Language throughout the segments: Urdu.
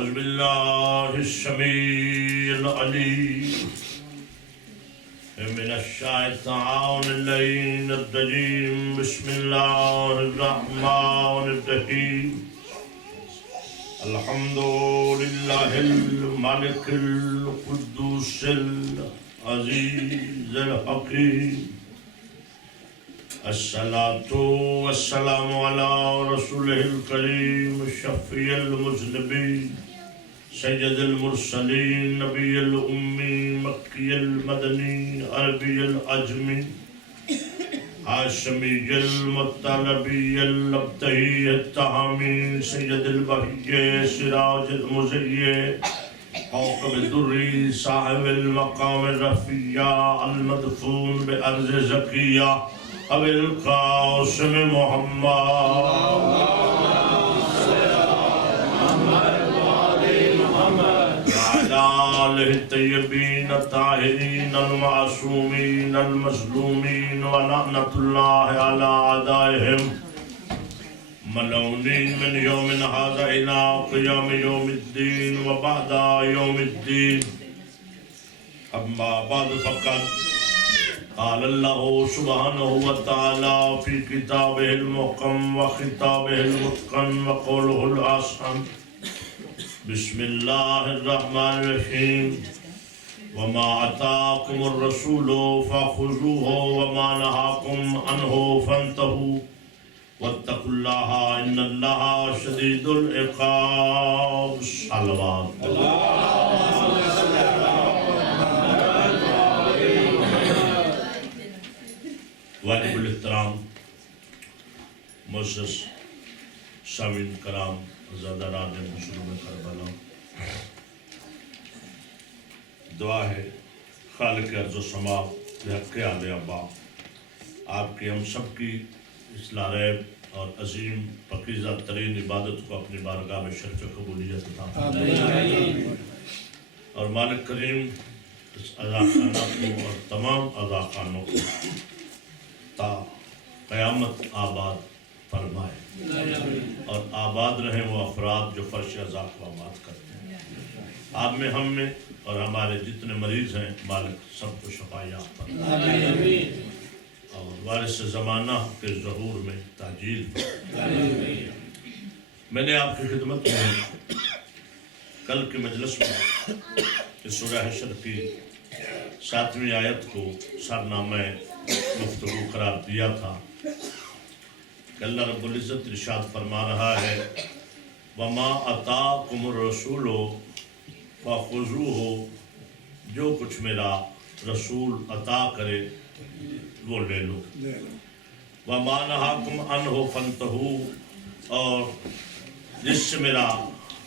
أعوذ بالله السميع العليم من الشيطان اللعين الرجيم. بسم الله الرحمن الرحيم. الحمد لله الملك القدوس العزيز الحكيم. الصلاة والسلام على رسوله الكريم الشفيع المذنبين سيد المرسلين نبي الأمي مكي المدني عربي العجمي هاشمي المطلبي اللبتهي التهامي سيد البهي سراج المزي حوقب الدري صاحب المقام الرفيع المدفون بأرض زكية أبي القاسم محمد وعلى آله الطيبين الطاهرين المعصومين المظلومين ولعنة الله على أعدائهم ملعونين من يوم هذا إلى قيام يوم الدين وبعد يوم الدين. أما بعد فقد قال الله سبحانه وتعالى في كتابه المحكم وخطابه المتقن وقوله الأحسن. بسم الله الرحمن الرحيم. وما أتاكم الرسول فخذوه وما نهاكم عنه فانتهوا واتقوا الله إن الله شديد العقاب. صلوات واجب الاحترام معزز سامعین کرام عزاداران مسلم کربلا، دعا ہے خالق ارض و سما بحق آل ابا آپ کی ہم سب کی اس لاریب اور عظیم پاکیزہ ترین عبادت کو اپنی بارگاہ میں شرف قبولیت عطا فرمائے اور مالک کریم اس اذاخانہ کو اور تمام اذاخانوں کو تا قیامت آباد فرمائے اور آباد رہیں وہ افراد جو فرش عذاب کو آباد کرتے ہیں. آپ میں ہم میں اور ہمارے جتنے مریض ہیں مالک سب کو شفا یافتہ فرمائے اور وارث زمانہ کے ظہور میں تاجیل. میں نے آپ کی خدمت میں کل کے مجلس میں سورہ حشر کی 7ویں آیت کو سرنامہ گفتگو قرار دیا تھا کہ اللہ رب العزت ارشاد فرما رہا ہے وَمَا أَتَاكُمُ الرَّسُولُ فَخُذُوهُ، جو کچھ میرا رسول عطا کرے وہ لے لو. وَمَا نَهَاكُمْ عَنْهُ فَانْتَهُوا، اور جس سے میرا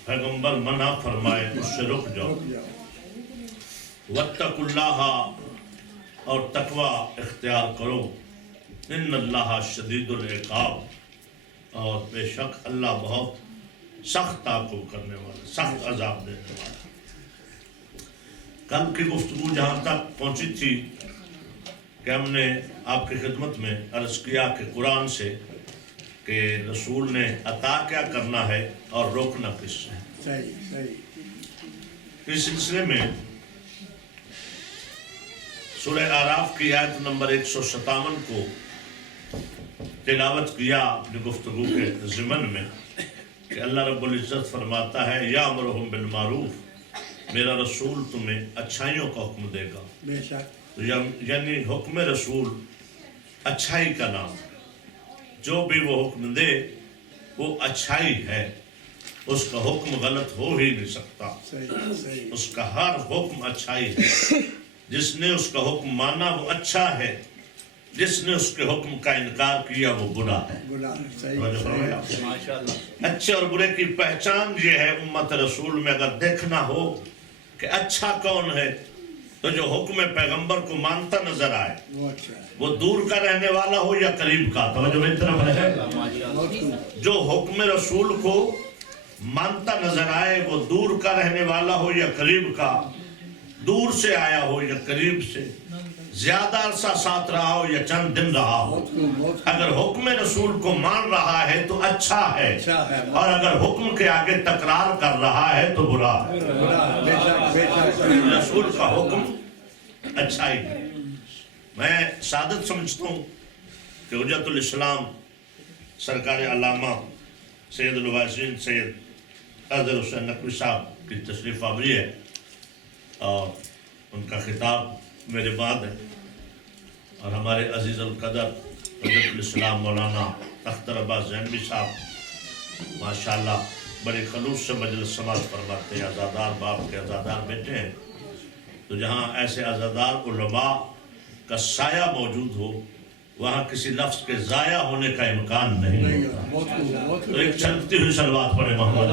پیغمبر منع فرمائے اس سے رک جاؤ. وَاتَّقُوا اللَّهَ، اور تقوی اختیار کرو. ان اللہ شدید العقاب، اور بے شک اللہ بہت سخت تعاقب کرنے والا، سخت عذاب دینے والا. کل کی گفتگو جہاں تک پہنچی تھی کہ ہم نے آپ کی خدمت میں عرض کیا کہ قرآن سے کہ رسول نے عطا کیا کرنا ہے اور روکنا کس سے. اس سلسلے میں سورہ اعراف کی آیت نمبر 157 کو تلاوت کیا اپنی گفتگو کے ضمن میں کہ اللہ رب العزت فرماتا ہے یامرہم بالمعروف، میرا رسول تمہیں اچھائیوں کا حکم دے گا. یعنی حکم رسول اچھائی کا نام، جو بھی وہ حکم دے وہ اچھائی ہے، اس کا حکم غلط ہو ہی نہیں سکتا. اس کا ہر حکم اچھائی ہے. جس نے اس کا حکم مانا وہ اچھا ہے، جس نے اس کے حکم کا انکار کیا وہ برا ہے. اچھے اور برے کی پہچان یہ ہے امت رسول میں. اگر دیکھنا ہو کہ اچھا کون ہے تو جو حکم پیغمبر کو مانتا نظر آئے، وہ دور کا رہنے والا ہو یا قریب کا. توجہ میری طرف ہے. جو حکم رسول کو مانتا نظر آئے وہ دور کا رہنے والا ہو یا قریب کا، دور سے آیا ہو یا قریب سے، زیادہ عرصہ ساتھ رہا ہو یا چند دن رہا ہو، اگر حکم رسول کو مان رہا ہے تو اچھا ہے، اور اگر حکم کے آگے تکرار کر رہا ہے تو برا ہے۔ رسول کا حکم اچھا ہی ہے۔ میں سعادت سمجھتا ہوں کہ حجت الاسلام سرکار علامہ سید الواسین سید اظہر حسین نقوی صاحب کی تشریف آوری ہے، اور ان کا خطاب میرے بعد ہے، اور ہمارے عزیز القدر حجت الاسلام مولانا اختر عباس زینبی صاحب ماشاءاللہ بڑے خلوص سے مجلس سماعت فرماتے ہیں، عزادار باپ کے عزادار بیٹے ہیں، تو جہاں ایسے عزادار علماء کا سایہ موجود ہو وہاں کسی لفظ کے ضائع ہونے کا امکان نہیں ہوتا۔ تو ایک چھلکتی ہوئی صلوات پڑھے محمد۔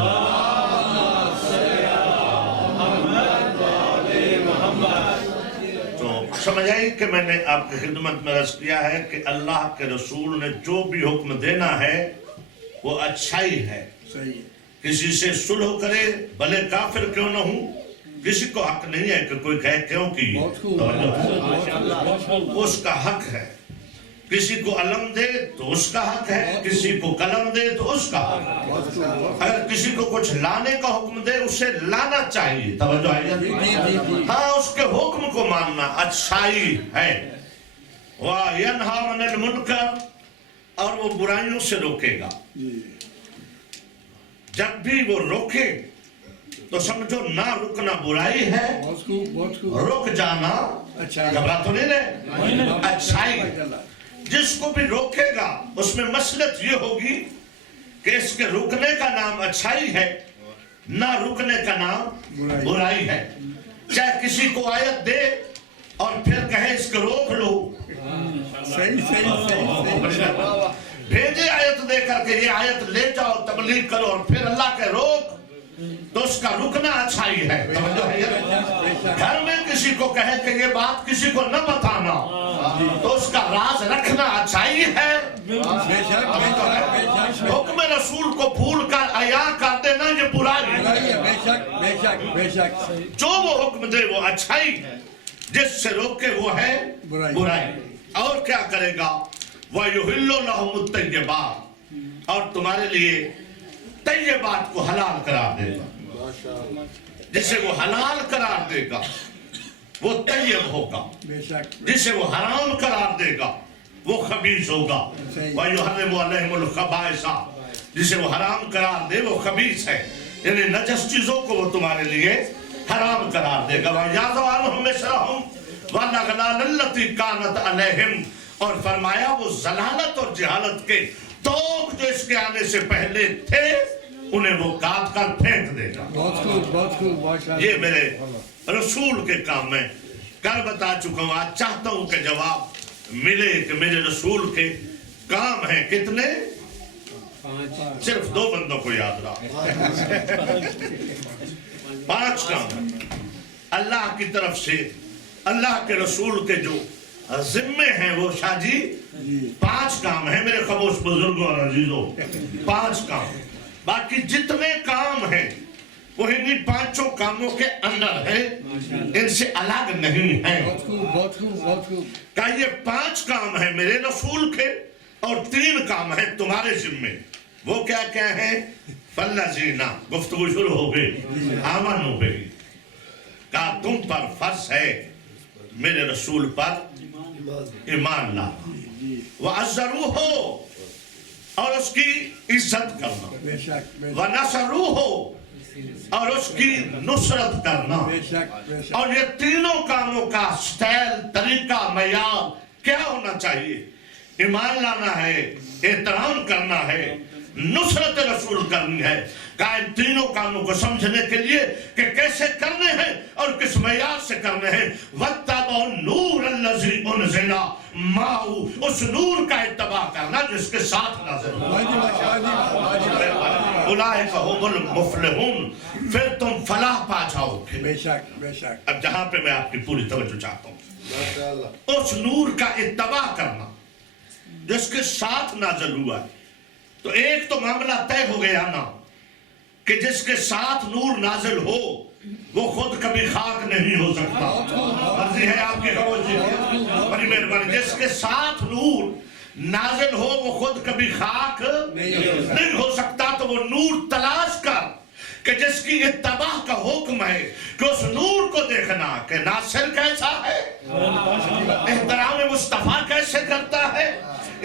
تو سمجھ آئی کہ میں نے آپ کی خدمت میں عرض کیا ہے کہ اللہ کے رسول نے جو بھی حکم دینا ہے وہ اچھائی ہے۔ کسی سے صلح کرے بھلے کافر کیوں نہ ہوں، کسی کو حق نہیں ہے کہ کوئی کہے کیوں کی، اس کا حق ہے۔ کسی کو علم دے تو اس کا حق ہے، کسی کو قلم دے تو اس کا حق ہے۔ اگر کسی کو کچھ لانے کا حکم دے اسے لانا چاہیے، توجہ ہے، ہاں اس کے حکم کو ماننا اچھائی ہے۔ وَيَنْهَا عَنِ الْمُنْكَرِ، اور وہ برائیوں سے روکے گا۔ جب بھی وہ روکے تو سمجھو نہ رکنا برائی ہے، رک جانا گھبرا تو نہیں رہے، اچھائی۔ جس کو بھی روکے گا اس میں مصلحت یہ ہوگی کہ اس کے رکنے کا نام اچھائی ہے، نہ رکنے کا نام برائی ہے۔ چاہے کسی کو آیت دے اور پھر کہے اس کو روک لو، بھیجے آیت دے کر کے یہ آیت لے جاؤ تبلیغ کرو اور پھر اللہ کے روک، تو اس کا رکنا اچھائی ہے۔ گھر میں کسی کو کہے کہ یہ بات کسی کو نہ بتانا، تو اس کا راز رکھنا اچھائی ہے۔ حکم رسول کو بھول کر عیاں کر دینا یہ برائی ہے۔ جو وہ حکم دے وہ اچھائی ہے، جس سے روکے وہ ہے برائی۔ اور کیا کرے گا؟ وَيُحِلُّ لَهُمُ الطَّيِّبَاتِ، اور تمہارے لیے طیبات کو حلال قرار دے گا۔ جسے وہ حلال قرار دے گا وہ طیب ہوگا، جسے وہ حرام قرار دے گا وہ خبیث ہوگا۔ وَيُحَرِّمُ عَلَيْهِمُ الْخَبَائِثَ، جسے وہ حرام قرار دے وہ خبیث ہے، یعنی نجس چیزوں کو وہ تمہارے لیے حرام قرار دے گا۔ وَيَعْفُ عَنْهُمْ إِصْرَهُمْ وَالْأَغْلَالَ الَّتِي كَانَتْ عَلَيْهِمْ، اور فرمایا وہ ضلالت اور جہالت کے توق جو اس کے آنے سے پہلے تھے انہیں وہ کاٹ کر پھینک دے گا۔ یہ میرے رسول کے کام میں کر بتا چکا ہوں، آج چاہتا ہوں کہ جواب ملے کہ میرے رسول کے کام ہیں کتنے؟ صرف 2 بندوں کو یاد رہا، 5 کام اللہ کی طرف سے اللہ کے رسول کے جو ذمے ہیں وہ شاہ جی 5 کام ہیں میرے خاموش بزرگوں اور عزیزوں، 5 کام۔ باقی جتنے کام ہیں وہ انہی 5 کاموں کے اندر ہے، ان سے الگ نہیں ہیں۔ کہ یہ 5 کام ہیں میرے رسول کے اور 3 کام ہیں تمہارے ذمے۔ وہ کیا کیا ہیں؟ فَالَّذِينَ، گفتگو شروع ہو گئی، آمنوا بِهِ، کہا تم پر فرض ہے میرے رسول پر ایمان لانا، وَعَزَّرُوهُ، اور اس کی عزت کرنا، وَنَصَرُوهُ، اور اس کی نصرت کرنا۔ اور یہ تینوں کاموں کا سٹائل، طریقہ، معیار کیا ہونا چاہیے؟ ایمان لانا ہے، احترام کرنا ہے، نصرت رسول کرنی ہے۔ کہا ان تینوں کاموں کو سمجھنے کے لیے کہ کیسے کرنے ہیں اور کس معیار سے کرنے ہیں، وَاتَّبَعُوا النُّورَ الَّذِي أُنزِلَ مَعَهُ، اس نور کا اتباع کرنا جس کے ساتھ نازل ہوا۔ اولئک ھم المفلحون، پھر تم فلاح پا جاؤ گے۔ اب جہاں پہ میں آپ کی پوری توجہ چاہتا ہوں، اس نور کا اتباع کرنا جس کے ساتھ نازل ہوا ہے، تو ایک تو معاملہ طے ہو گیا نا کہ جس کے ساتھ نور نازل ہو وہ خود کبھی خاک نہیں ہو سکتا. مرضی ہے آپ کی خاموشی کی. بڑی مہربانی. جس کے ساتھ نور نازل ہو وہ خود کبھی خاک نہیں ہو سکتا. تو وہ نور تلاش کر کہ جس کی اتباع کا حکم ہے کہ اس نور کو دیکھنا کہ ناصر کیسا ہے, احترام مصطفیٰ کیسے کرتا ہے,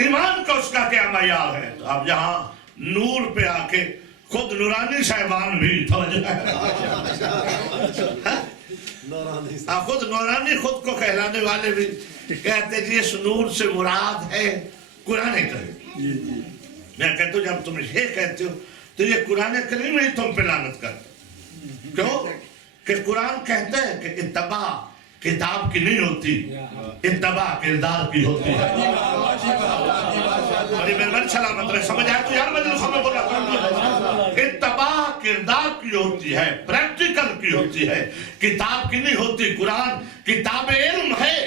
ایمان کا اس کا کیا معیار ہے. تو اب یہاں نور پہ آ کے خود نورانی صاحبان بھی توجہ ہے, خود نورانی خود کو کہلانے والے بھی کہتے جی اس نور سے مراد ہے قرآن کریم. میں کہتا ہوں جب تم یہ کہتے ہو تو یہ قرآن کریم ہی تم پہ لعنت کرتے. کیوں کہ قرآن کہتا ہے کہ اتباع کتاب کی نہیں ہوتی, اتباع کردار کی ہوتی ہے. بڑی مہربانی سلامت رہے. سمجھ آئے تو یار میں جو سمجھ بولا اتباع کردار کی ہوتی ہے, پریکٹیکل کی ہوتی ہے, کتاب کی نہیں ہوتی. قرآن کتاب علم ہے,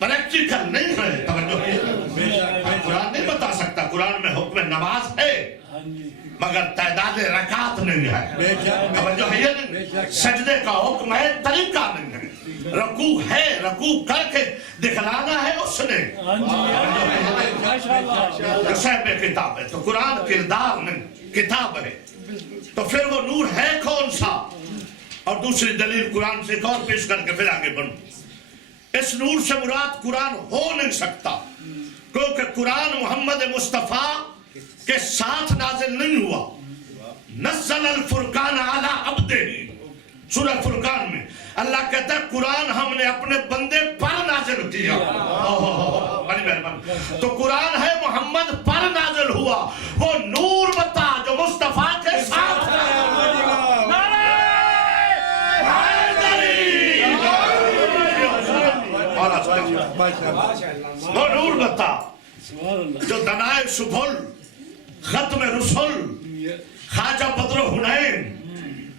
پریکٹیکل نہیں ہے. قرآن نہیں بتا سکتا. قرآن میں حکم نماز ہے مگر تعداد رکعت نہیں ہے. سجدے کا حکم ہے, طریقہ نہیں ہے. رکوع ہے, رکوع کر کے دکھلانا ہے اس نے. صاحب کتاب ہے. تو قرآن کردار نہیں, کتاب ہے. تو پھر وہ نور ہے کون سا؟ اور دوسری دلیل قرآن سے ایک اور پیش کر کے پھر آگے بڑھوں. اس نور سے مراد قرآن ہو نہیں سکتا کیونکہ قرآن محمد مصطفیٰ کے ساتھ نازل نہیں ہوا. نزل الفرقان علی عبدہ, سورہ فرقان میں اللہ کہتا ہے قرآن ہم نے اپنے بندے پر نازل کیا. بڑی مہربانی. تو قرآن ہے محمد پر نازل ہوا, وہ نور بتا جو مصطفیٰ کے ساتھ وہ نور بتا جو دنائے سبھل, ختم رسول, خواجہ بدر حنین,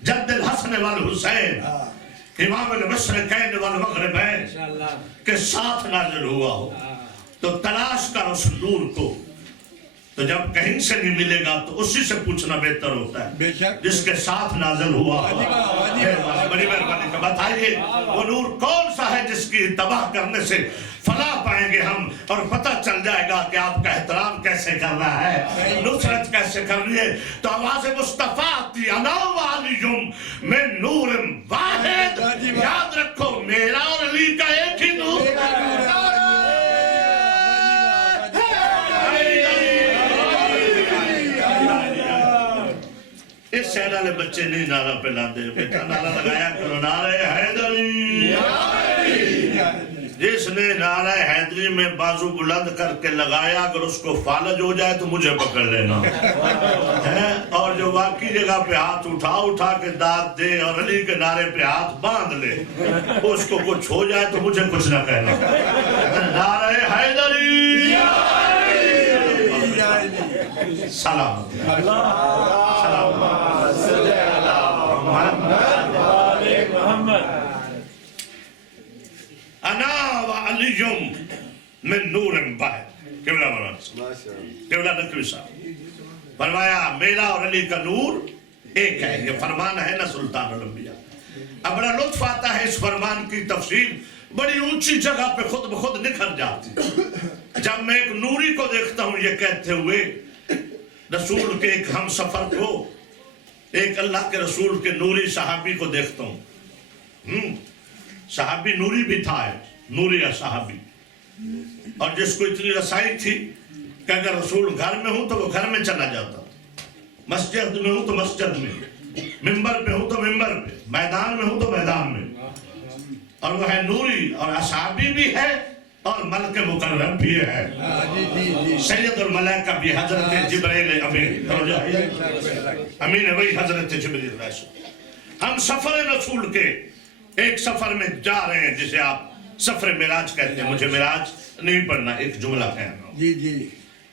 جد الحسن والحسین, امام المشرقین والمغربین کے ساتھ نازل ہوا ہو. تو تلاش کر اس نور کو. تو جب کہیں سے نہیں ملے گا تو اسی سے پوچھنا بہتر ہوتا ہے جس کے ساتھ نازل ہوا. بڑی مہربانی. بتائیے وہ نور کون سا ہے جس کی اتباع کرنے سے فلاح پائیں گے ہم, اور پتہ چل جائے گا کہ آپ کا احترام کیسے کرنا ہے, نصرت کیسے کرنی ہے. تو آواز مصطفیٰ آتی, انا وعلیہم من نور واحد. یاد رکھو میرا اور علی کا ایک ہی نور. اس شہر والے بچے نہیں نعرہ پہ لاتے, بیٹا نعرہ لگایا کرو نعرہ حیدری. جس نے نعرہ حیدری میں بازو بلند کر کے لگایا اگر اس کو فالج ہو جائے تو مجھے پکڑ لینا, اور جو باقی جگہ پہ ہاتھ اٹھا کے داد دے اور علی کے نعرے پہ ہاتھ باندھ لے, اس کو کچھ ہو جائے تو مجھے کچھ نہ کہنا. نعرہ حیدری سلام سلام انا وعلیہم من نور واحد. قبلہ مولانا قبلہ نقوی صاحب فرمایا میرا اور علی کا نور ایک ہے. یہ فرمان ہے نا سلطان الانبیاء. اب بڑا لطف آتا ہے اس فرمان کی تفسیر بڑی اونچی جگہ پہ خود بخود نکھر جاتی. جب میں ایک نوری کو دیکھتا ہوں یہ کہتے ہوئے رسول کے ایک ہم سفر کو, ایک اللہ کے رسول کے نوری صحابی کو دیکھتا ہوں. صحابی نوری بھی تھا, نوری صحابی, اور جس کو اتنی رسائی تھی کہ اگر رسول گھر میں ہوں تو وہ گھر میں چلا جاتا, مسجد میں ہوں تو مسجد میں, ممبر پہ ہوں تو ممبر پہ, میدان میں ہوں تو میدان میں. اور وہ ہے نوری اور اصحابی بھی ہے اور ملک مکرم بھی ہے. سید الملائکہ بھی حضرت جبرائیل امین, امین ہے وہی حضرت جبرائیل. ہم سفر رسول کے ایک سفر میں جا رہے ہیں جسے آپ سفر معراج کہتے ہیں. مجھے معراج نہیں پڑھنا, ایک جملہ کہنا.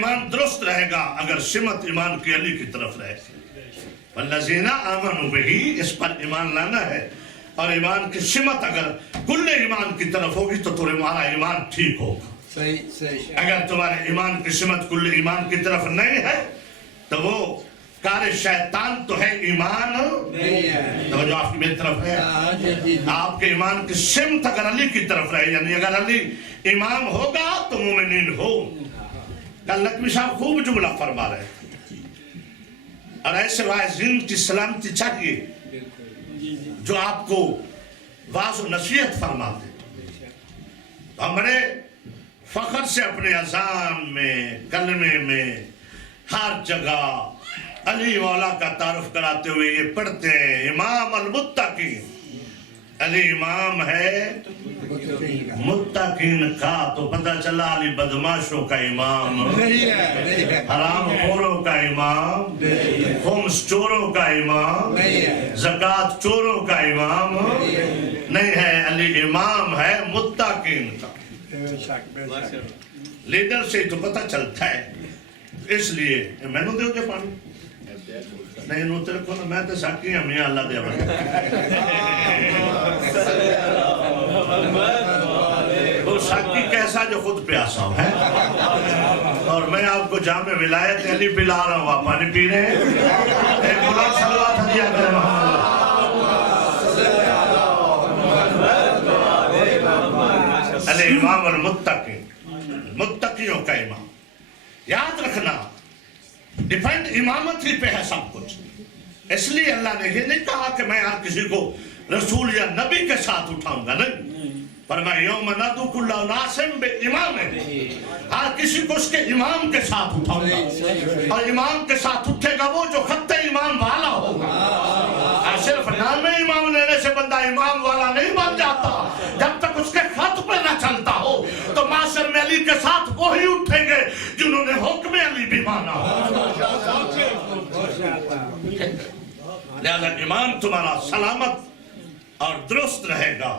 ایمان درست رہے گا اگر سمت ایمان کی علی کی طرف رہے. والذین آمنوا بہی، اس پر ایمان لانا ہے. اور ایمان کی سمت اگر کل ایمان کی طرف ہوگی تو تمہارا ایمان ٹھیک ہوگا. صحیح صحیح. اگر تمہارے ایمان کی سمت کل ایمان کی طرف نہیں ہے تو وہ کار شیطان تو ہے، ایمان نہیں ہے. توجہ آپ کی میری طرف ہے. آپ کے ایمان کی سمت اگر علی کی طرف رہے، یعنی اگر علی امام ہوگا تو مومنین ہو. کل نقوی صاحب خوب جملہ فرما رہے ہیں، اور ایسے واعظین کی سلامتی چاہیے جو آپ کو واعظ و نصیحت فرماتے. ہم بڑے فخر سے اپنے اذان میں، کلمے میں، ہر جگہ علی والا کا تعارف کراتے ہوئے یہ پڑھتے ہیں، امام المتقین. علی امام ہے متقین کا. تو پتہ چلا علی بدماشوں کا امام نہیں ہے. حرام خوروں کا امام، خمس چوروں کا امام، زکوٰۃ چوروں کا امام نہیں ہے. علی امام ہے متقین کا. لیڈر سے تو پتہ چلتا ہے. اس لیے میں نے دے پانی نہیں نوتے رکھو نا، میں تو ساکی ہمیں اللہ دے بڑھا. وہ ساکی کیسا جو خود پیاسا ہے. اور میں آپ کو جامع ولایت علی پلا رہا ہوں، آپ پانی پی رہے ہیں. ایک بلند صلوات دیا کرے محمد. علی امام المتقین، متقیوں کا امام. یاد رکھنا ڈیپینڈ امامت ہی پہ ہے سب کچھ. اس لیے اللہ نے یہ نہیں کہا کہ میں ہر کسی کو رسول یا نبی کے ساتھ اٹھاؤں گا، نہیں. پر میں یوم ندعو کل اناس بامام، ہر کسی کو اس کے امام کے ساتھ اٹھاؤں گا. اور امام کے ساتھ اٹھے گا وہ جو خط امام والا ہوگا. صرف نام امام لینے سے بندہ امام والا نہیں بن جاتا. جب تک اس کے خط پہ نہ چلتا ہو تو معاشر میں علی کے ساتھ وہی اٹھیں گے جنہوں نے حکم علی بھی مانا ہو. لہذا ایمان تمہارا سلامت اور درست رہے گا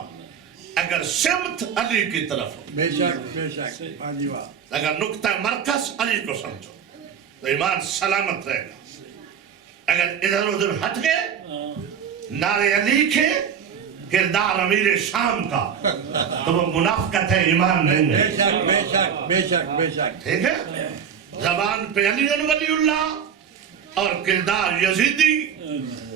اگر سمت علی کی طرف ہو. بے شک بے شک. اگر نقطہ مرکز علی کو سمجھو تو ایمان سلامت رہے گا. اگر ادھر ادھر ہٹ گئے، نعرے علی کے، کردار امیر شام کا، تو وہ منافقت ہے، ایمان نہیں ہے. بے شک بے شک بے شک بے شک. ٹھیک ہے. زبان پہ علی ولی اللہ اور کردار یزیدی،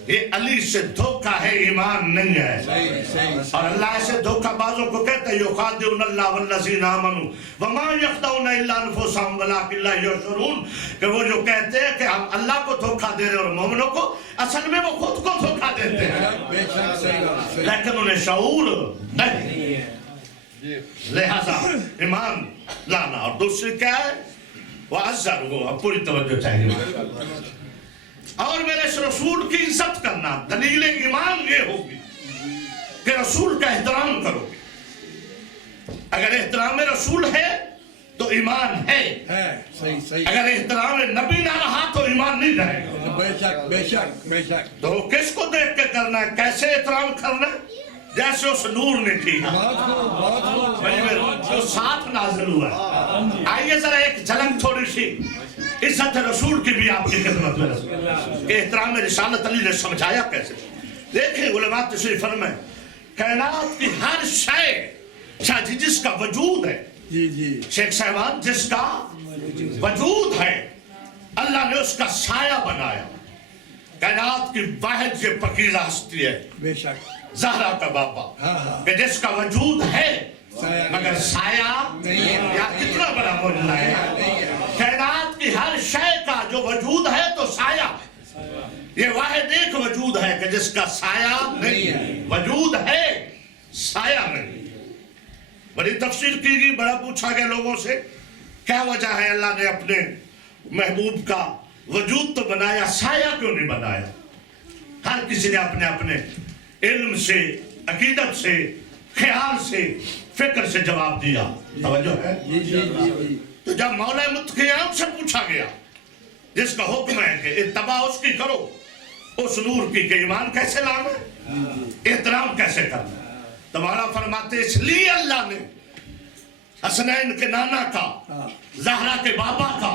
یہ علی سے دھوکہ ہے، ایمان نہیں ہے. صحیح صحیح. اور اللہ سے دھوکہ بازوں کو کہتے ہیں یخادعون اللہ والذین آمنوا وما یخدعون الا انفسهم ولکن لا یشعرون، کہ وہ جو کہتے ہیں کہ ہم اللہ کو دھوکہ دے رہے اور مومنوں کو، اصل میں وہ خود کو دھوکہ دیتے ہیں، بے شک صحیح. لیکن انہیں شعور نہیں. لہذا ایمان لانا. اور دوسری کیا ہے؟ وَعَزَّرُهُ. پوری توجہ چاہیے. اور میرے اس رسول کی عزت کرنا. دلیل ایمان یہ ہوگی کہ رسول کا احترام کرو گے. اگر احترام رسول ہے تو ایمان ہے. صحیح صحیح. اگر احترام نبی نہ رہا تو ایمان نہیں رہے گا. بے شک بے شک بے شک. تو کس کو دیکھ کے کرنا ہے، کیسے احترام کرنا ہے؟ جیسے اس نور نے کیا جو ساتھ نازل ہوا ہے. آئیے ذرا ایک جھلک تھوڑی سی عزت رسول کی بھی آپ کی خدمت میں کہ احترام رسالت علی نے سمجھایا کیسے. دیکھیں علماء تشریف فرمائیں، کائنات کی ہر شے چاہے جس کا وجود ہے، جی جی شیخ صاحبان، جس کا وجود ہے اللہ نے اس کا سایہ بنایا. کائنات کی واحد یہ پکیزہ ہستی ہے بے شک. زہرا کا باپا، کہ جس کا وجود ہے مگر سایہ نہیں ہے. یا کتنا بڑا معجزہ ہے. کائنات کی ہر شے کا جو وجود ہے تو سایہ ہے. یہ واحد ایک وجود ہے کہ جس کا سایہ نہیں ہے. وجود ہے، سایہ نہیں. بڑی تفسیر کی گئی، بڑا پوچھا گیا لوگوں سے کیا وجہ ہے اللہ نے اپنے محبوب کا وجود تو بنایا، سایہ کیوں نہیں بنایا؟ ہر کسی نے اپنے اپنے علم سے، عقیدت سے، خیال سے، فکر سے جواب دیا. توجہ ہے. تو جب مولا متقیان سے پوچھا گیا جس کا حکم ہے کہ اتباع اس کی کرو، اس نور کی، کہ ایمان کیسے لانا، احترام کیسے کرنا، تو مولا فرماتے اس لیے اللہ نے حسنین کے نانا کا، زہرا کے بابا کا،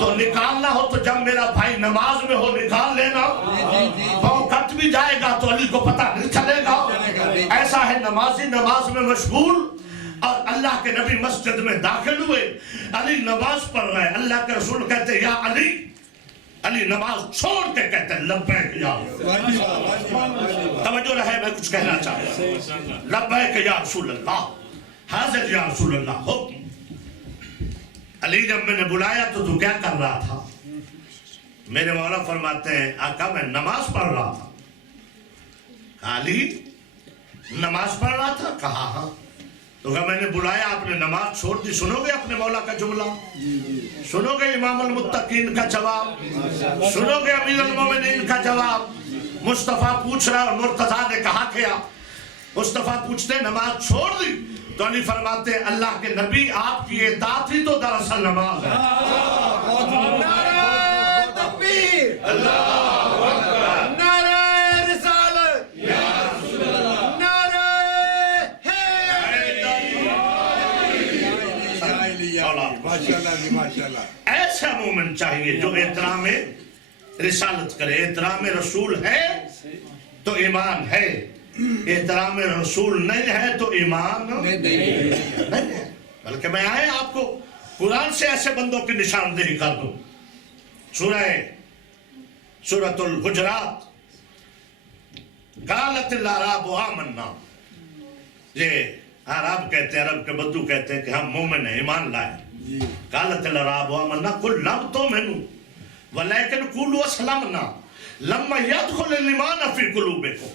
تو نکالنا ہو تو جب میرا بھائی نماز میں ہو نکال لینا، وہ کٹ بھی جائے گا تو علی کو پتہ نہیں چلے گا۔ ایسا ہے نمازی نماز میں مشغول، اور اللہ کے نبی مسجد میں داخل ہوئے، علی نماز پڑھ رہے، اللہ کے رسول کہتے یا علی، علی نماز چھوڑ کے کہتے لبیک یا توجہ رہے، میں کچھ کہنا چاہتا ہوں، لبیک یا رسول اللہ، حاضر یا رسول اللہ، حکم۔ علی جب میں نے بلایا تو کیا کر رہا تھا؟ میرے مولا فرماتے ہیں آقا میں نماز پڑھ رہا تھا۔ علی نماز پڑھ رہا تھا؟ کہا ہاں۔ تو کہا میں نے بلایا آپ نے نماز چھوڑ دی، سنو گے اپنے مولا کا جملہ؟ سنو گے امام المتقین کا جواب؟ سنو گے امیر المومنین کا جواب؟ مصطفیٰ پوچھ رہا اور مرتضیٰ نے کہا کیا؟ مصطفیٰ پوچھتے نماز چھوڑ دی؟ تو علی فرماتے ہیں اللہ کے نبی آپ کی اطاعت ہی تو دراصل نماز ہے۔ نعرہ تکبیر، اللہ اکبر، نعرہ رسالت، نعرہ ماشاءاللہ۔ ایسا مومن چاہیے جو احترام رسالت کرے۔ احترام رسول ہے تو ایمان ہے، احترام رسول نہیں ہے تو ایمان نہیں ہے۔ بلکہ میں آئے آپ کو قرآن سے ایسے بندوں کی نشاندہی کر دوں۔ سورۃ الحجرات، قالت الاعراب آمنا، یہ عرب کہتے ہیں، عرب کے بدو کہتے ہیں کہ ہم مومن ہیں، ایمان لائے۔ قالت الاعراب آمنا قل لم تؤمنوا ولكن قولوا اسلمنا لما يدخل الايمان في قلوبكم۔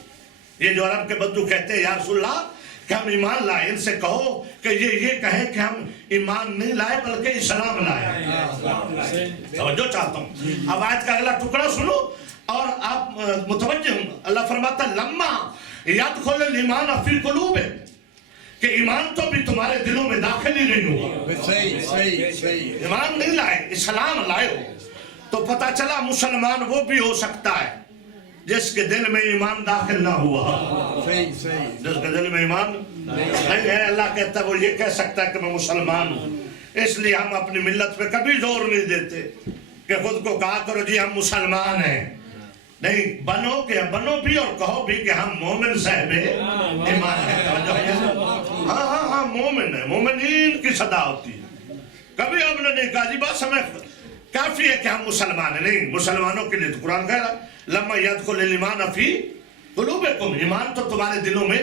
یہ جو عرب کے بدو کہتے ہیں یا رسول اللہ کہ ہم ایمان لائے، ان سے کہو کہ یہ کہیں کہ ہم ایمان نہیں لائے بلکہ اسلام لائے۔ توجہ چاہتا ہوں، اب آیت کا اگلا ٹکڑا سنو اور آپ متوجہ ہوں۔ اللہ فرماتا لما يدخل الايمان في قلوبكم، کہ ایمان تو بھی تمہارے دلوں میں داخل ہی نہیں ہوا۔ صحیح۔ ایمان نہیں لائے، اسلام لائے ہو، تو پتہ چلا مسلمان وہ بھی ہو سکتا ہے جس کے دل میں ایمان داخل نہ ہوا۔ صحیح۔ جس کے دل میں ایمان نہیں ہے، اللہ کہتا ہے وہ یہ کہہ سکتا ہے کہ میں مسلمان ہوں۔ اس لیے ہم اپنی ملت پہ کبھی زور نہیں دیتے کہ خود کو کہا کرو جی ہم مسلمان ہیں، نہیں، بنو بھی اور کہو بھی کہ ہم مومن صاحب ایمان ہیں۔ ہاں مومن ہے، مومنین کی صدا ہوتی ہے۔ کبھی ہم نے نہیں کہا جی بس ہمیں کافی ہے کہ ہم مسلمان ہیں، نہیں، مسلمانوں کے لیے تو قرآن کہہ رہا لما يدخل الايمان في قلوبكم، ایمان تو تمہارے دلوں میں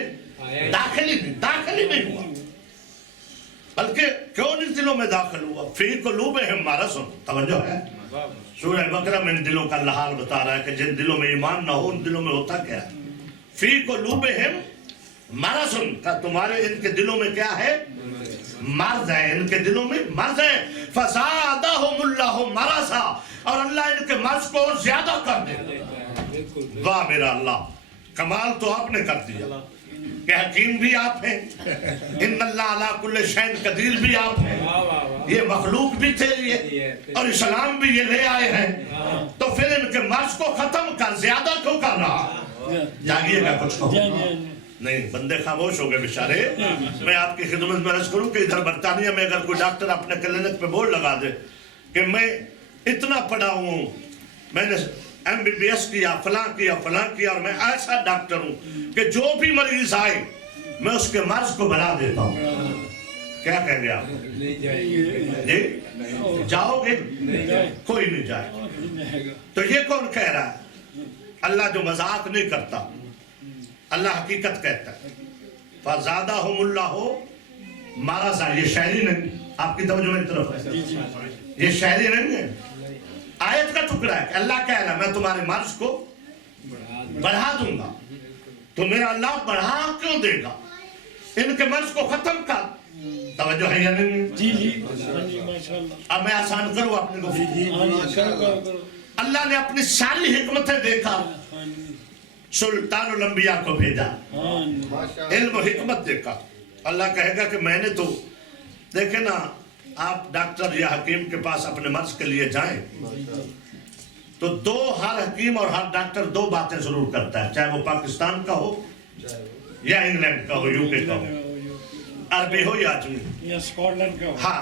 داخل ہی نہیں ہوا، بلکہ کیوں نہیں دلوں میں داخل ہوا؟ فی قلوبہم مرض، توجہ ہے، سورہ بقرہ میں ان دلوں کا اللہ حال بتا رہا ہے کہ جن دلوں میں ایمان نہ ہو ان دلوں میں ہوتا کیا ہے؟ فی قلوبہم مرض، تمہارے ان کے دلوں میں کیا ہے؟ مرض ہے، ان کے دلوں میں مرض ہے۔ فزادہم اللہ مرضا، اور اللہ ان کے مرض کو اور زیادہ کر دے۔ واہ میرا اللہ، کمال تو آپ نے کر دیا کہ حکیم بھی آپ ہیں، ان اللہ علی کل شیء قدیر بھی آپ ہیں، یہ مخلوق بھی تھے یہ اور اسلام بھی یہ لے آئے ہیں، تو پھر ان کے مرض کو ختم کر، زیادہ کیوں کر رہا؟ جاگیے گا کچھ کہو؟ نہیں، بندے خاموش ہو گئے بیچارے۔ میں آپ کی خدمت میں عرض کروں کہ ادھر برطانیہ میں اگر کوئی ڈاکٹر اپنے کلینک پہ بورڈ لگا دے کہ میں اتنا پڑھا ہوں، میں نے MBBS کیا، فلاں کیا اور میں ایسا ڈاکٹر ہوں کہ جو بھی مریض آئے میں اس کے مرض کو بنا دیتا ہوں، کیا کہیں گے آپ؟ جی جاؤ گے؟ کوئی نہیں جائے۔ تو یہ کون کہہ رہا ہے؟ اللہ جو مذاق نہیں کرتا، اللہ حقیقت کہتا ہے۔ فَزَادَهُمُ اللَّهُ مَرَضًا، یہ شاعری نہیں، آپ کی توجہ میری طرف ہے، یہ شاعری نہیں ہے، آیت کا ٹکڑا ہے کہ اللہ کہہ رہا ہے میں تمہارے مرض کو بڑھا دوں گا۔ تو میرا اللہ بڑھا کیوں دے گا؟ ان کے مرض کو ختم کر۔ توجہ ہے یا نہیں؟ جی اب میں آسان کروں اپنے کو۔ اللہ نے اپنی ساری حکمتیں دیکھا، سلطان الانبیاء کو بھیجا، علم و حکمت دیکھا۔ اللہ کہے گا کہ میں نے تو دیکھے نا، آپ ڈاکٹر یا حکیم کے پاس اپنے مرض کے لیے جائیں تو ہر حکیم اور ہر ڈاکٹر دو باتیں ضرور کرتا ہے، چاہے وہ پاکستان کا ہو یا انگلینڈ کا ہو، UK کا ہو، عربی ہو یا اجمی، یا اسکاٹ لینڈ کا ہو۔ ہاں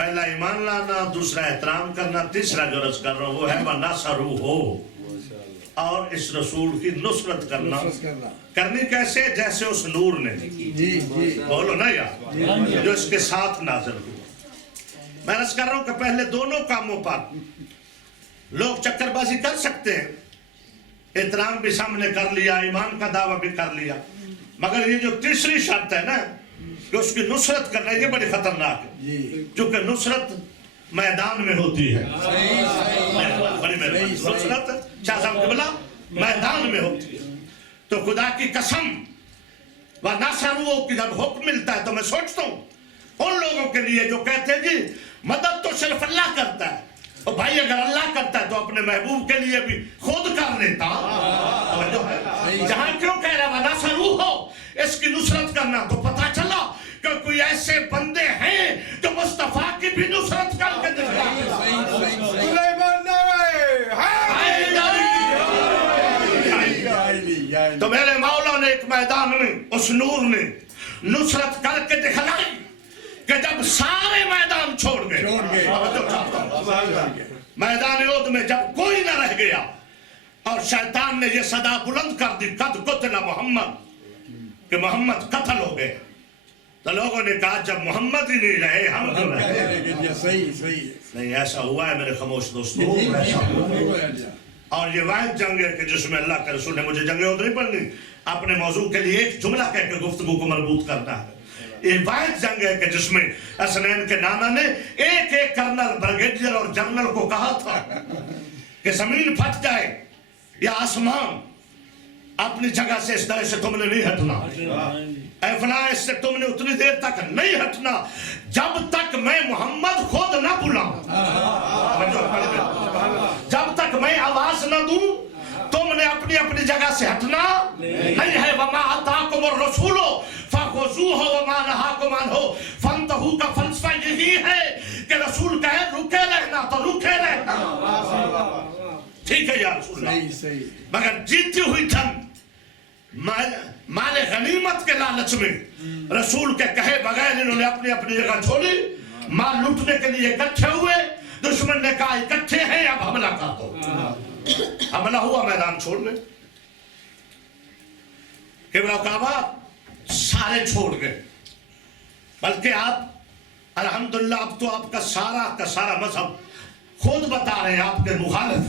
پہلا ایمان لانا، دوسرا احترام کرنا، تیسرا جو عرض کر رہا ہوں وہ ہے وَنَصَرُوهُ، اور اس رسول کی نصرت کرنا۔ کرنی کیسے؟ جیسے اس نور نے، بولو نا یار، جو اس کے ساتھ نازل ہوا۔ میں عرض کر رہا ہوں کہ پہلے دونوں کاموں پر لوگ چکر بازی کر سکتے ہیں، احترام بھی سامنے کر لیا، ایمان کا دعویٰ بھی کر لیا، مگر یہ جو تیسری شرط ہے نا کہ اس کی نصرت کرنا، یہ بڑی خطرناک ہے، چونکہ نصرت میدان میں ہوتی ہے۔ بڑی مہربانی، نصرت شاہ صاحب قبلہ میدان میں ہوتی ہے۔ تو خدا کی قسم وَنَصَرُوهُ کی جب حکم ملتا ہے تو میں سوچتا ہوں ان لوگوں کے لیے جو کہتے ہیں جی مدد تو صرف اللہ کرتا ہے، اور بھائی اگر اللہ کرتا ہے تو اپنے محبوب کے لیے بھی خود کر لیتا۔ جہاں کیوں کہہ رہا وَنَصَرُوهُ، اس کی نصرت کرنا، تو پتا چلا کہ کوئی ایسے بندے ہیں جو مصطفیٰ کی بھی نصرت کر کے تو میرے مولا نے ایک میدان میں اس نور نے نصرت کر کے دکھلائی کہ جب سارے میدان چھوڑ گئے، میدان احد میں جب کوئی نہ رہ گیا اور شیطان نے یہ صدا بلند کر دی قد قتل محمد، کہ محمد قتل ہو گئے، تو لوگوں نے کہا جب محمد ہی نہیں رہے ہم کیوں رہے؟ نہیں، ایسا ہوا ہے میرے خاموش دوستو۔ اور یہ واحد جنگ ہے کہ جس میں اللہ کے رسول نے مجھے جنگ احد نہیں پڑھنی، اپنے موضوع کے لیے ایک جملہ کہہ کے گفتگو کو مربوط کرنا ہے۔ یہ واحد جنگ ہے کہ جس میں حسنین کے نانا نے ایک ایک کرنل، بریگیڈیئر اور جنرل کو کہا تھا کہ زمین پھٹ جائے یا آسمان، اپنی جگہ سے اس طرح سے تم نے نہیں ہٹنا، اے فلاں اس سے تم نے اتنی دیر تک نہیں ہٹنا جب تک میں محمد خود نہ بلاؤں، جب تک میں آواز نہ دوں تم نے اپنی اپنی جگہ سے ہٹنا نہیں ہے۔ وَمَا آتَاكُمُ الرَّسُولُ فَخُذُوهُ وَمَا نَهَاكُمْ عَنْهُ فَانْتَهُوا کا فلسفہ یہی ہے کہ رسول کہے رکے رہنا تو رکے رہنا، ٹھیک ہے یا رسول اللہ، مگر جیتی ہوئی جنگ مال غنیمت کے لالچ میں رسول کے کہے بغیر انہوں نے اپنی اپنی جگہ چھوڑی، مال لوٹنے کے لیے اکٹھے ہوئے، دشمن نے کہا اکٹھے ہیں اب حملہ کر دو، حملہ ہوا، میدان چھوڑ لے، قبلہ کعبہ سارے چھوڑ گئے، بلکہ آپ الحمدللہ اب تو آپ کا سارا مذہب خود بتا رہے ہیں، آپ کے مخالف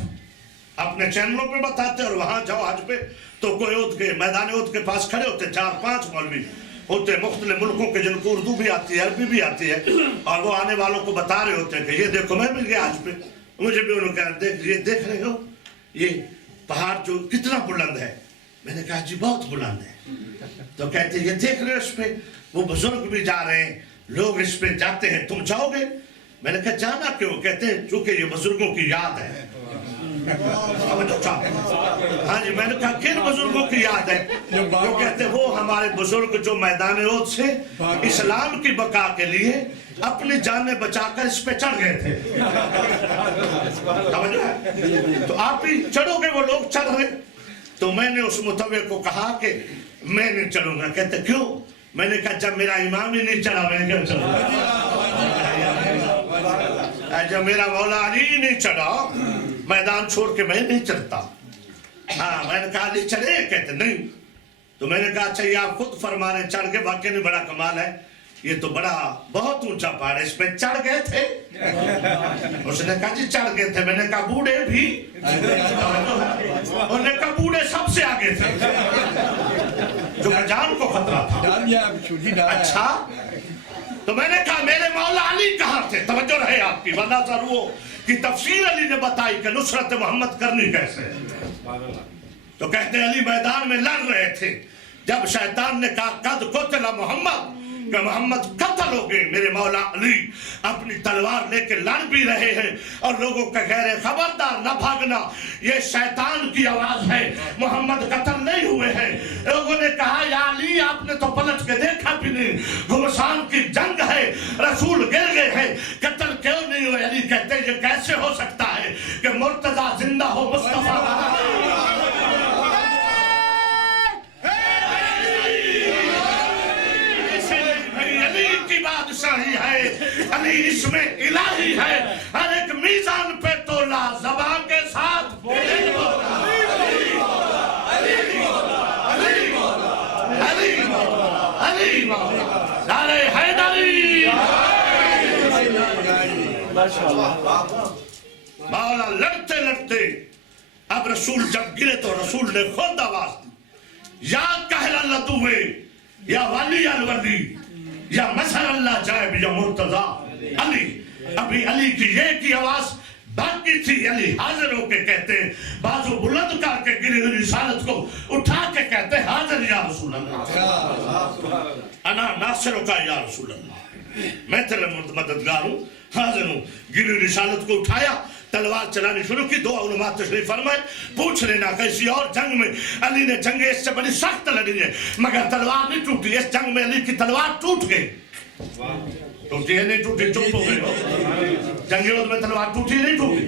اپنے چینلوں پہ بتاتے، اور وہاں جاؤ حج پہ تو کوئی احد کے میدان احد کے پاس کھڑے ہوتے 4-5 مولوی ہوتے مختلف ملکوں کے، جن کو اردو بھی آتی ہے، عربی بھی آتی ہے، اور وہ آنے والوں کو بتا رہے ہوتے ہیں کہ یہ دیکھو میں مل گیا حج پہ، مجھے بھی انہوں نے کہا یہ دیکھ رہے ہو یہ پہاڑ جو کتنا بلند ہے، میں نے کہا جی بہت بلند ہے، تو کہتے ہیں یہ دیکھ رہے ہو اس پہ وہ بزرگ بھی جا رہے ہیں، لوگ اس پہ جاتے ہیں، تم جاؤ گے؟ میں نے کہا جانا کیوں؟ کہتے ہیں چونکہ یہ بزرگوں کی یاد ہے۔ ہاں جی، میں نے کہا کن بزرگوں کی یاد ہے؟ جو کہتے ہیں وہ ہمارے بزرگ جو میدان احد سے اسلام کی بقا کے لیے اپنی جانیں بچا کر اس پہ چڑھ گئے تھے، تو آپ بھی چڑھو گے، وہ لوگ چڑھ رہے، تو میں نے اس متوع کو کہا کہ میں نہیں چڑھوں گا، کہتے کیوں؟ میں نے کہا جب میرا امام ہی نہیں چڑھا میں کیوں چڑھوں گا؟ جب میرا مولا علی نہیں چڑھا میدان چھوڑ کے میں نہیں چڑھتا۔ ہاں میں نے کہا علی چڑھے؟ کہتے نہیں، تو میں نے کہا اچھا یہ آپ خود فرما رہے چڑھ کے، واقعی نہیں بڑا کمال ہے، یہ تو بہت اونچا پہاڑ ہے، اس پہ چڑھ گئے تھے؟ اس نے کہا جی چڑھ گئے تھے۔ میں نے کہا بوڑھے بھی؟ انہوں نے کہا بوڑھے سب سے آگے تھے، جو کہ جان کو خطرہ تھا۔ اچھا، تو میں نے کہا میرے مولا علی کہاں تھے؟ توجہ رہے آپ کی، ورنہ ضرور کی تفسیر علی نے بتائی کہ نصرت محمد کرنی کیسے، تو کہتے علی میدان میں لڑ رہے تھے، جب شیطان نے کہا قد قتل محمد، کہ محمد قتل ہو گئے، میرے مولا علی اپنی تلوار لے کے لڑ بھی رہے ہیں اور لوگوں کا کہہ رہے خبردار نہ بھاگنا، یہ شیطان کی آواز ہے، محمد قتل نہیں ہوئے ہیں۔ لوگوں نے کہا یا علی آپ نے تو پلٹ کے دیکھا بھی نہیں، گھمسان کی جنگ ہے، رسول گر گئے ہیں، قتل کیوں نہیں ہوئے؟ علی کہتے ہیں یہ کیسے ہو سکتا ہے کہ مرتضیٰ زندہ ہو، مصطفیٰ بادشاہی ہے، علی علی اس میں الہی ہے، ہر ایک میزان پہ تولا زبان کے ساتھ علی مولا، علی مولا، علی مولا، علی مولا، علی مولا، علی مولا، نعرہ حیدری، مولا لڑتے لڑتے اب رسول جب گرے تو رسول نے خود آواز دی، یا کہل اللہ دوے یا ولی الولی یا مسر اللہ جائب یا مرتضی علی۔ ابھی علی کی یہ کی آواز باقی تھی، علی حاضر ہو کے کہتے ہیں، بازو بلند کر کے گری ہوئی رسالت کو اٹھا کے کہتے ہیں حاضر یا رسول اللہ، انا ناصر کا یا رسول اللہ، میں تیرے مددگار ہوں، حاضر ہوں۔ گری رسالت کو اٹھایا، تلوار چلانی شروع کی، دو علماء تشریف فرمائے، پوچھ لینا کسی اور جنگ میں علی نے جنگ اس سے بڑی سخت لڑی ہے مگر تلوار نہیں ٹوٹی، اس جنگ میں علی کی تلوار ٹوٹ گئی، ٹوٹی ہے نہیں ٹوٹی، چپ ہو گئے، جنگ احد میں تلوار ٹوٹی نہیں ٹوٹی،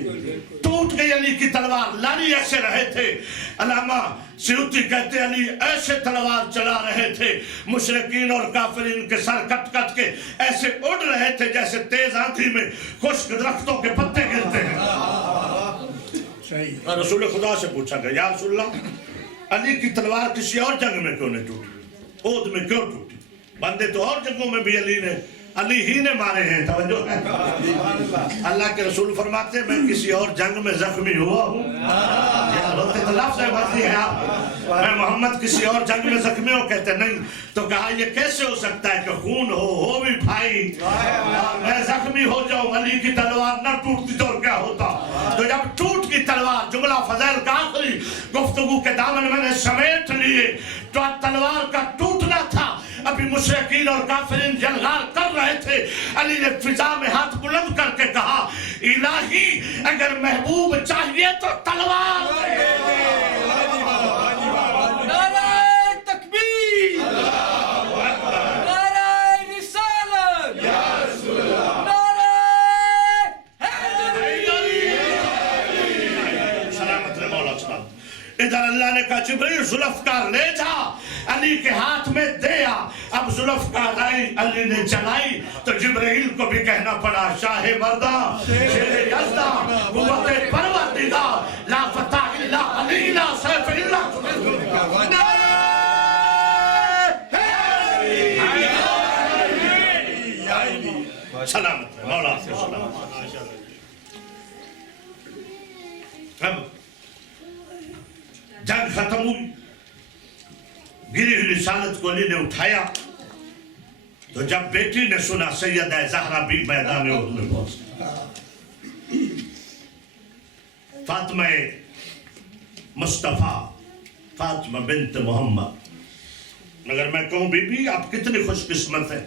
ٹوٹ گئی علی کی تلوار، لڑی ایسے رہے تھے، علامہ سیوطی کہتے علی ایسے تلوار چلا رہے تھے، مشرکین اور کافرین کے سر کٹ کٹ کے ایسے اڑ رہے تھے جیسے تیز آندھی میں خشک درختوں کے پتے گرتے ہیں۔ رسول خدا سے پوچھا گیا، یا رسول اللہ علی کی تلوار کسی اور جنگ میں کیوں نہیں ٹوٹی، احد میں کیوں ٹوٹی؟ بندے تو اور جنگوں میں بھی علی ہی نے مارے ہیں، توجہ ہے۔ اللہ کے رسول فرماتے ہیں میں کسی اور جنگ میں زخمی ہوا ہوں، یہ لفظ ہے مرضی ہے آپ، میں محمد کسی اور جنگ میں زخمی ہو، کہتے نہیں، تو کہا یہ کیسے ہو سکتا ہے کہ خون ہو بھی بھائی، میں زخمی ہو جاؤں، علی کی تلوار نہ ٹوٹتی تو کیا ہوتا؟ تو جب ٹوٹ کی تلوار، جملہ فضائل کا آخری گفتگو کے دامن میں نے سمیٹ لیے، تو تلوار کا ٹوٹنا تھا، ابھی مشرکین اور کافرین جلغار کر رہے تھے، علی نے فضا میں ہاتھ بلند کر کے کہا الہی اگر محبوب چاہیے تو تلوار دے۔ نعرہ تکبیر، نعرہ رسالت، نعرہ حیدری۔ سلامت رہے مولا سلام۔ ادھر اللہ نے کہا جبریل ذوالفقار لے جا، علی کے ہاتھ میں دیا، اب ذوالفقار آئی، علی نے چلائی تو جبریل کو بھی کہنا پڑا شاہ مردہ شیر یزدہ قوت پروردگار لا فتح الا علی لا سیف الا سلامت ہے مولا سے سلامت۔ اب جنگ ختم ہوئی، گری ہوئی رسالت کو علی نے اٹھایا، تو جب بیٹی نے سنا سیدہ زہرا بھی میدان احد میں پہنچی، فاطمہ مصطفیٰ، فاطمہ بنت محمد، مگر میں کہوں بی بی آپ کتنی خوش قسمت ہیں،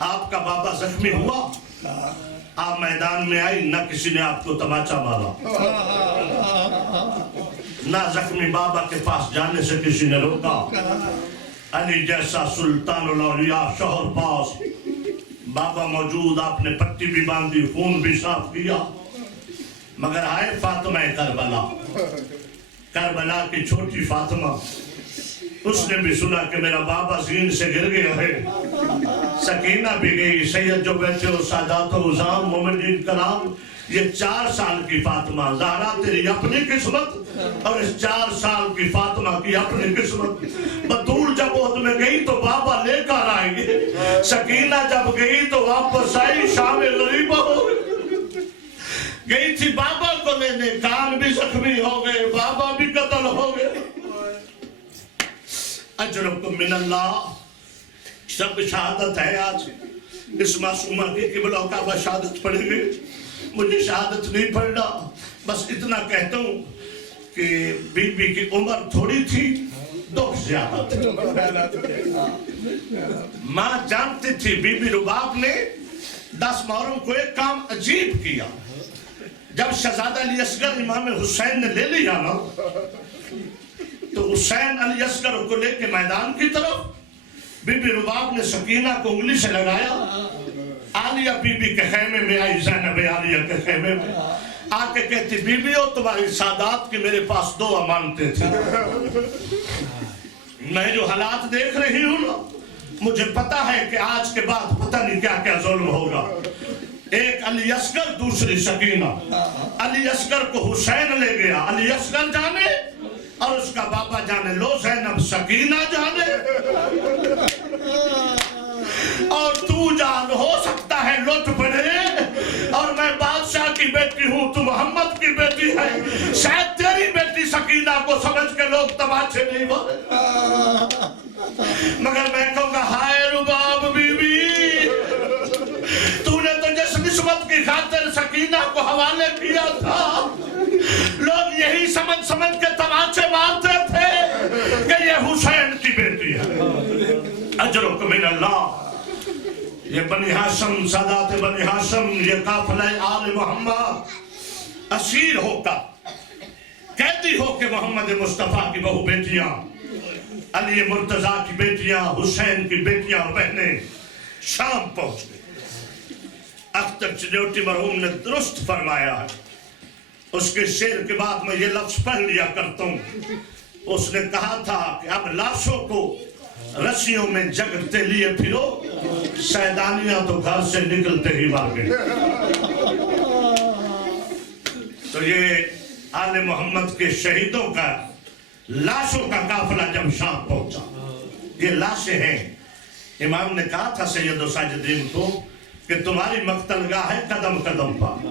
آپ کا بابا زخمی ہوا، آپ میدان میں آئی، نہ کسی نے آپ کو تماچا مارا، نہ زخمی بابا کے پاس جانے سے کسی نے روکا، علی جیسا سلطان الاولیاء شوہر پاس، بابا موجود، آپ نے پٹی بھی باندھی، خون بھی صاف کیا، مگر آئے فاطمہ کربلا، کربلا کی چھوٹی فاطمہ، اس نے بھی سنا کہ میرا بابا زین سے گر گیا ہے، سکینہ بھی گئی، سید جو بیٹھے ہو سادات و عظام مومنین کرام، یہ 4 سال کی فاطمہ، زہرا تیری اپنی قسمت اور اس 4 سال کی فاطمہ کی اپنی قسمت۔ بطول جب احد میں گئی تو بابا لے کر آئیں گے، سکینہ جب گئی تو واپس آئی، شام غریبہ ہو گئی تھی بابا کو لینے، کان بھی زخمی ہو گئے، بابا بھی قتل ہو گئے۔ اجرکم من اللہ، سب شہادت ہے آج، اس معصومہ کی قبلہ کعبہ شہادت پڑھیں گے، مجھے شہادت نہیں پڑھنا، بس اتنا کہتا ہوں کہ بی بی کی عمر تھوڑی تھی، دکھ زیادہ تھی۔ ماں جانتی تھی، بی بی رباب نے 10 محرم کو ایک کام عجیب کیا، جب شہزادہ علی اصغر امام حسین نے لے لیا نا، تو حسین علی اصغر کو لے کے میدان کی طرف، بی بی رباب نے سکینہ کو انگلی سے لگایا، عالیہ بی بی کے خیمے میں آئی، زینب عالیہ کے خیمے میں آ کے کہتی بی بی ہو تمہاری سادات کی میرے پاس 2 امانتیں تھیں، میں جو حالات دیکھ رہی ہوں نا، مجھے پتا ہے کہ آج کے بعد پتہ نہیں کیا کیا ظلم ہوگا، ایک علی اصغر دوسری سکینہ. علی اصغر کو حسین لے گیا. علی اصغر جانے اور اس کا بابا جانے لو زینب سکینہ جانے. اور تو جان ہو سکتا ہے لٹ پڑے اور میں بادشاہ کی بیٹی ہوں تو محمد کی بیٹی ہے. شاید تیری بیٹی سکینہ کو سمجھ کے لوگ تماشے نہیں بولے مگر میں کہوں گا ہائے رباب بی بی تو نے تو جس نسبت کی خاطر سکینہ کو حوالے کیا تھا لوگ یہی سمجھ کے تماشے مارتے تھے کہ یہ حسین کی بیٹی ہے. اجرک من اللہ. یہ بنی ہاشم سادات بنی ہاشم یہ قافلہ آل محمد اسیر ہو کر قیدی ہو کے محمد مصطفیٰ کی بہو بیٹیاں علی مرتضیٰ کی بیٹیاں حسین کی بیٹیاں اور بہنیں شام پہنچ گئے. اختر چنوٹی مرحوم نے درست فرمایا ہے. اس کے شعر کے بعد میں یہ لفظ پڑھ لیا کرتا ہوں. اس نے کہا تھا کہ اب لاشوں کو رسیوں میں جگتے لیے پھرو سیدانیاں تو گھر سے نکلتے ہی بھاگے. تو یہ آل محمد کے شہیدوں کا لاشوں کا قافلہ جب شام پہنچا. یہ لاشیں ہیں. امام نے کہا تھا سید و ساجدین کو کہ تمہاری مقتل گاہ ہے قدم قدم پر.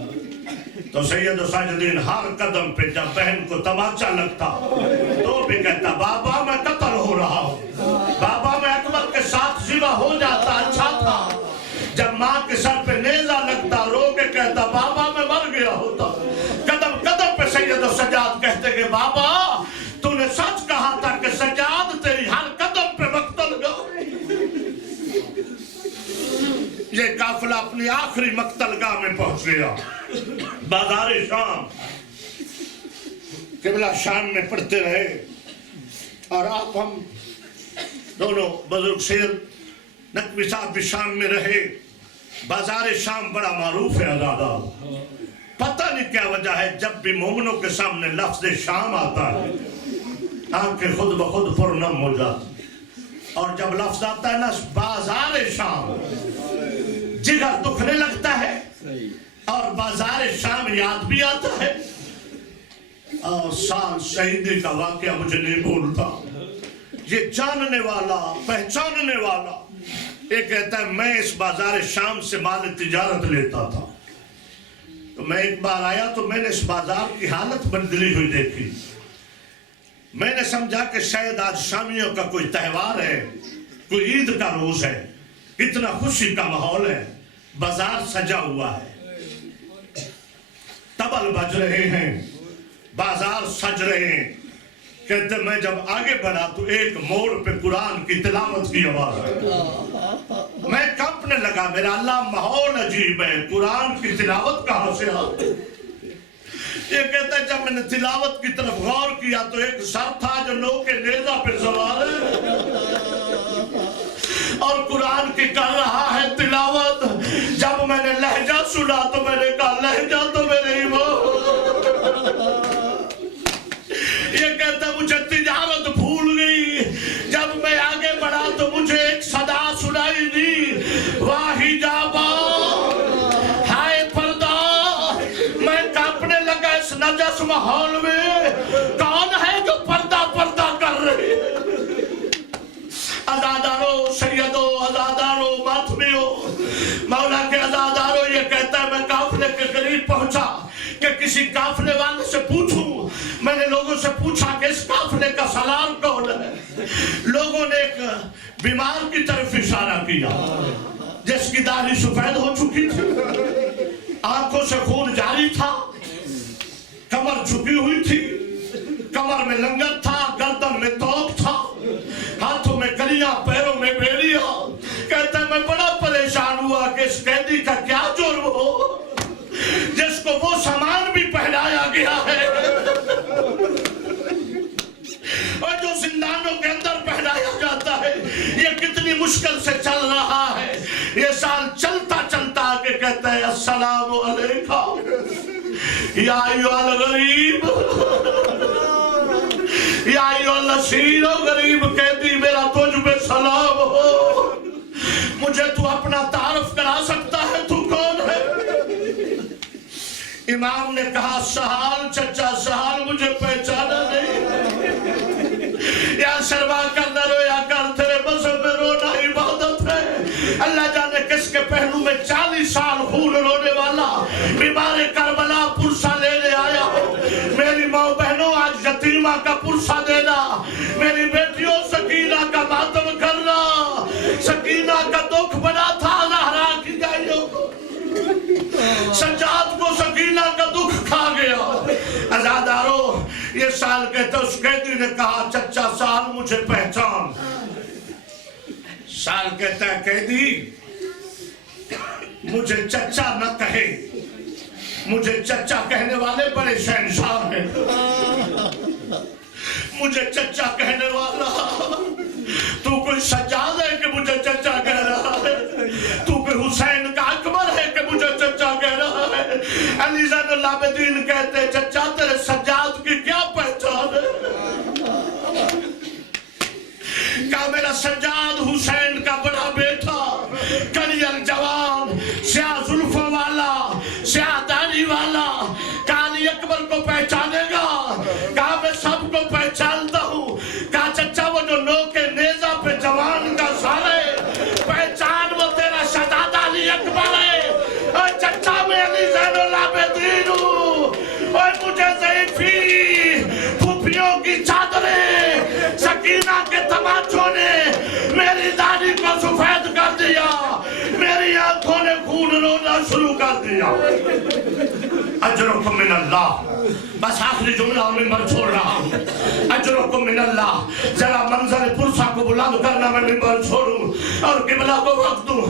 تو سید و ساجدین ہر قدم پہ جب بہن کو تماچا لگتا تو بھی کہتا بابا میں قتل ہو رہا ہوں. بابا میں اکبر کے ساتھ ذبح ہو جاتا اچھا تھا. جب ماں کے سر پہ نیزہ لگتا رو کے کہتا بابا میں مر گیا ہوتا. قدم قدم پہ سید و سجاد کہتے کہ بابا تو نے سچ کہا تھا کہ سجاد تیری ہر قدم پہ مقتل گاہ. یہ قافلہ اپنی آخری مقتل گاہ میں پہنچ گیا. بازار شام. قبلہ شام میں پڑھتے رہے اور آپ ہم دونوں بزرگ سید نقوی صاحب بھی شام میں رہے. بازار شام بڑا معروف ہے آزادہ. پتہ نہیں کیا وجہ ہے جب بھی مومنوں کے سامنے لفظ شام آتا ہے آنکھیں خود بخود پرنم ہو جاتی. اور جب لفظ آتا ہے نا بازار شام جگر دکھنے لگتا ہے اور بازار شام یاد بھی آتا ہے. اور سال شہیدی کا واقعہ مجھے نہیں بھولتا. یہ جاننے والا پہچاننے والا یہ کہتا ہے میں اس بازار شام سے مال تجارت لیتا تھا. تو میں ایک بار آیا تو میں نے اس بازار کی حالت بدلی ہوئی دیکھی. میں نے سمجھا کہ شاید آج شامیوں کا کوئی تہوار ہے کوئی عید کا روز ہے. اتنا خوشی کا ماحول ہے. بازار سجا ہوا ہے. طبل بج رہے ہیں. بازار سج رہے ہیں. کہتے میں جب آگے بڑھا تو ایک موڑ پہ قرآن کی تلاوت کی آواز آئی. میں کانپنے لگا میرا اللہ ماحول عجیب ہے. قرآن کی تلاوت کہاں سے آئی. یہ کہتا ہے جب میں نے تلاوت کی طرف غور کیا تو ایک سر تھا جو نو کے نیزہ پہ سوار ہے اور قرآن کی کر رہا ہے تلاوت. جب میں نے لہجہ سنا تو میں نے کہا لہجہ تو میرے ہی وہ. یہ کہتا ہے مجھے تجارت بھول گئی. جب میں آگے بڑھا تو مجھے ایک صدا سنائی دی واہی جابا ہائے پردہ. میں کانپنے لگا اس نجس ماحول میں. کون ہے جو پردہ پردہ کر رہی ہے. ازادارو سیدو ازادارو ماتمیو مولا کے ازادارو. یہ کہتا ہے میں قافلے کے قریب پہنچا کہ کسی قافلے والے سے پوچھوں. میں نے لوگوں سے پوچھا کہ اس قافلے کا سالار کون ہے. لوگوں نے ایک بیمار کی طرف اشارہ کیا جس کی داڑھی سفید ہو چکی تھی. آنکھوں سے خون جاری تھا. کمر جھکی ہوئی تھی. کمر میں لنگر تھا. گردن میں توق تھا. ہاتھوں میں کلیاں پیروں میں بیڑیاں. کہتا ہے میں بڑا پریشان ہوا کہ اس قیدی کا کیا جرم ہو جس کو وہ سامان بھی پہنایا گیا ہے اور جو زندانوں کے اندر پہنایا جاتا ہے. یہ کتنی مشکل سے چل رہا ہے. یہ سال چلتا چلتا کہ کہتا ہے السلام علیکم یا ایھا الغریب یا ایھا الاسیر. غریب قیدی میرا تجھ پہ سلام ہو. مجھے تو اپنا تعارف کرا سکتا ہے تو کون ہے. امام نے کہا سہال چچا سہال مجھے پہچانا نہیں، یا شرما کر نہ رویا کر، تیرے مذہب میں رونا عبادت ہے۔ اللہ جانے کس کے پہلو میں 40 سال خون رونے والا بیمار کربلا پرسہ لینے آیا ہو۔ میری ماں بہنوں آج یتیمہ کا پرسہ دینا، میری بیٹیوں سکینہ کا ماتم کرنا، سکینہ کا دکھ بنا تھا زہرا کی گائیوں کو، سجاد کو سکینہ کا دکھ کھا گیا۔ عزادارو یہ سال کہتا اس قیدی نے کہا چچا سال مجھے پہچان۔ سال کہتا ہے قیدی مجھے چچا نہ کہے، مجھے چچا کہنے والے بڑے شہنشاہ ہیں، مجھے چچا کہنے والا، تو کوئی سجاد ہے کہ مجھے چچا کہہ رہا ہے؟ تو کوئی حسین کا اکبر ہے کہ مجھے چچا کہہ رہا ہے؟ علی زین العابدین کہتے چچا تیرے سجاد کی کیا پہچان ہے؟ کہا میرا سجاد حسین کا بڑا بیٹا، کلیل جوان، سیاہ زلفوں والا، سیاہ داڑھی والا، کہا علی اکبر کو پہچانے گا؟ کہا میں سب کو پہچانتا ہوں۔ کہا چچا وہ جو نوکے نیزہ پہ جوان کا سر ہے، پہچان وہ تیرا شہزاد علی اکبر ہے۔ اور چچا میں علی زین العابدین ہوں، اور مجھے ضعیفی پھوپھیوں کی چادریں، سکینہ کے تماچوں نے میری داڑھی کو سفید کر دیا، میری آنکھوں نے خون رونا شروع کر دیا۔ اجرکم من اللہ، بس آخری جملہ ممبر چھوڑ رہا ہوں، اجرکم من اللہ۔ ذرا منظر پرسہ کو بلند کرنا میں ممبر چھوڑوں اور قبلہ کو وقت دوں۔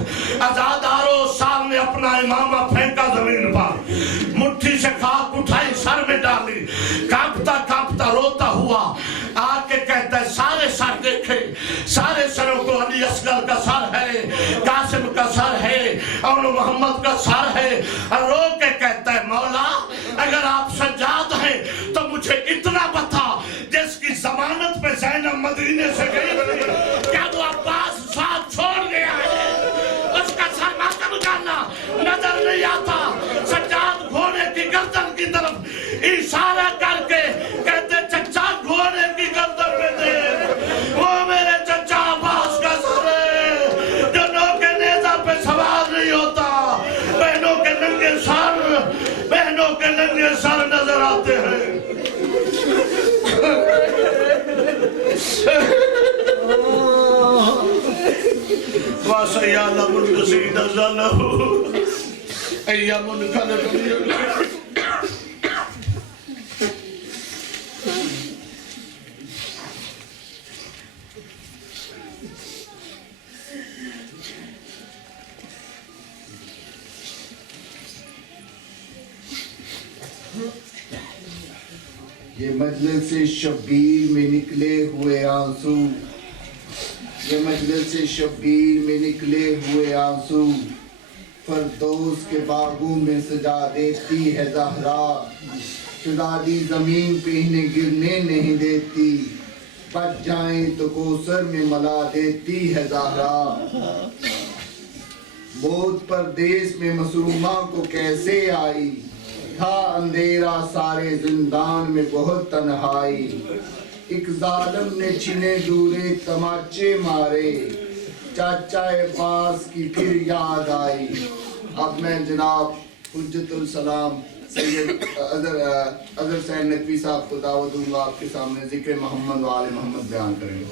عزادارو سال نے اپنا امامہ پھینکا زمین پر، مٹھی سے خاک اٹھائی سر میں ڈالی، کانپتا کانپتا روتا ہوا آ کے کہتا ہے سارے سر دیکھے، سارے سروں کو علی اصغر کا سر ہے، قاسم کا سر ہے، اور محمد کا سر ہے، اور رو کے کہتا ہے مولا اگر آپ سجاد ہیں تو مجھے اتنا بتا جس کی ضمانت پہ زینب مدینے سے گئی تھی، کیا وہ عباس ساتھ چھوڑ گیا ہے؟ اس کا سر ماتم کرنا نظر نہیں آتا۔ سجاد گھوڑے کی گردن کی طرف اشارہ کر کے کہتے چچا گھوڑے کی گردن میں دے، وہ میرے چچا عباس کا سر ہے جو نوکے نیزہ پہ سوار نہیں ہوتا۔ بہنوں کے ننگے سر، بہنوں کے ننگے سر نظر آتے ہیں۔ وَسَيَعْلَمُ الَّذِينَ ظَلَمُوا أَيَّ مُنْقَلَبٍ يَنقَلِبُونَ۔ یہ مجلس شبیر میں نکلے ہوئے آنسو، یہ مجلس شبیر میں نکلے ہوئے آنسو، فردوس کے باغوں میں سجا دیتی ہے زہرا، شہزادی زمین پہ انہیں گرنے نہیں دیتی، بچ جائیں تو کوثر میں ملا دیتی ہے زہرا۔ موت پردیس میں مسرومہ کو کیسے آئی، تھا اندھیرا سارے زندان میں بہت تنہائی، ایک ظالم نے چھنے دورے تماچے مارے، چاچا عباس کی پھر یاد آئی۔ اب میں جناب حجت السلام سید اظہر حسین نقوی صاحب کو دعوت دوں گا، آپ کے سامنے ذکر محمد و آل محمد بیان کریں گے۔